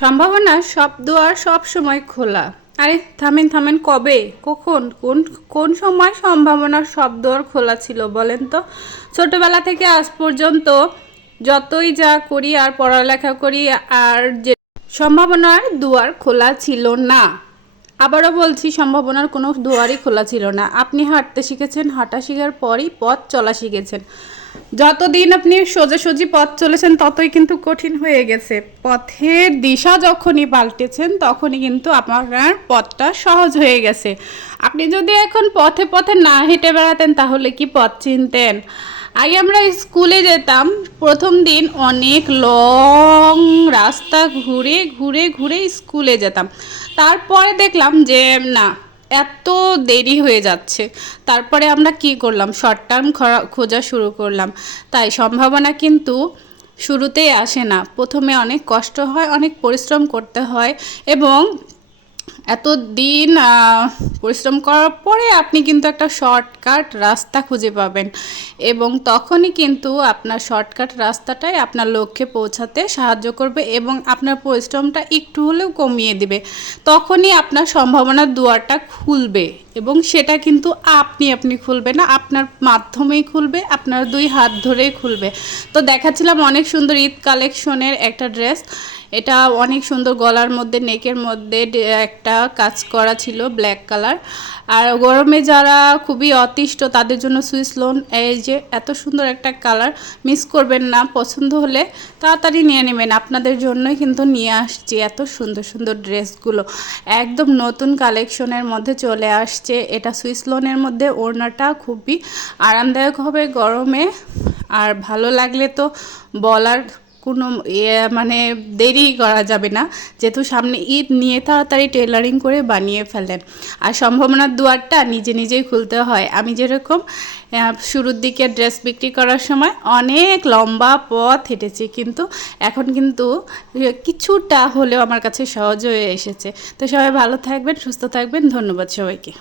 সম্ভাবনা সব দুয়ার সব সময় খোলা। আরে থামেন থামেন, কবে কখন কোন কোন সময় সম্ভাবনার সব দুয়ার খোলা ছিল বলেন তো? ছোটবেলা থেকে আজ পর্যন্ত যতই যা করি আর পড়ালেখা করি, আর যে সম্ভাবনার দুয়ার খোলা ছিল না। আবারও বলছি, সম্ভাবনার কোনো দুয়ারই খোলা ছিল না। আপনি হাঁটতে শিখেছেন, হাঁটা শেখার পরই পথ চলা শিখেছেন। যতদিন আপনি সোজাসুজি পথ চলেছেন ততই কিন্তু কঠিন হয়ে গেছে। পথের দিশা যখনই পাল্টেছেন তখনই কিন্তু আপনার পথটা সহজ হয়ে গেছে। আপনি যদি এখন পথে পথে না হেঁটে বেড়াতেন তাহলে কি পথ চিনতেন? আগে আমরা স্কুলে যেতাম, প্রথম দিন অনেক লং রাস্তা ঘুরে ঘুরে ঘুরে স্কুলে যেতাম। তারপরে দেখলাম যে না, এত দেরি হয়ে যাচ্ছে। তারপরে আমরা কি করলাম, শর্ট টার্ম খোঁজা শুরু করলাম। তাই সম্ভাবনা কিন্তু শুরুতেই আসে না, প্রথমে অনেক কষ্ট হয়, অনেক পরিশ্রম করতে হয়, এবং এত দিন পরিশ্রম করার পরে আপনি কিন্তু একটা শর্টকাট রাস্তা খুঁজে পাবেন, এবং তখনই কিন্তু আপনার শর্টকাট রাস্তাটাই আপনার লক্ষ্যে পৌঁছাতে সাহায্য করবে এবং আপনার পরিশ্রমটা একটু হলেও কমিয়ে দিবে। তখনই আপনার সম্ভাবনার দুয়ারটা খুলবে, এবং সেটা কিন্তু আপনি খুলবে না, আপনার মাধ্যমেই খুলবে, আপনার দুই হাত ধরেই খুলবে। তো দেখাচ্ছিলাম অনেক সুন্দর ঈদ কালেকশনের একটা ড্রেস। এটা অনেক সুন্দর, গলার মধ্যে নেকের মধ্যে একটা কাজ করা ছিল ব্ল্যাক কালার। আর গরমে যারা খুবই অতিষ্ঠ তাদের জন্য সুইস লোন, এই যে এত সুন্দর একটা কালার, মিস করবেন না। পছন্দ হলে তাড়াতাড়ি নিয়ে নেবেন, আপনাদের জন্যই কিন্তু নিয়ে আসছি এত সুন্দর সুন্দর ড্রেসগুলো। একদম নতুন কালেকশনের মধ্যে চলে আসছে এটা। সুইস লোনের মধ্যে ওড়নাটা খুবই আরামদায়ক হবে গরমে। আর ভালো লাগলে তো বলার কোনো মানে দেরি করা যাবে না, যেহেতু সামনে ঈদ, নিয়ে তাড়াতাড়ি টেলারিং করে বানিয়ে ফেলেন। আর সম্ভাবনার দুয়ারটা নিজে নিজেই খুলতে হয়। আমি যেরকম শুরুর দিকে ড্রেস বিক্রি করার সময় অনেক লম্বা পথ হেঁটেছি, কিন্তু এখন কিন্তু কিছুটা হলেও আমার কাছে সহজ হয়ে এসেছে। তো সবাই ভালো থাকবেন, সুস্থ থাকবেন, ধন্যবাদ সবাইকে।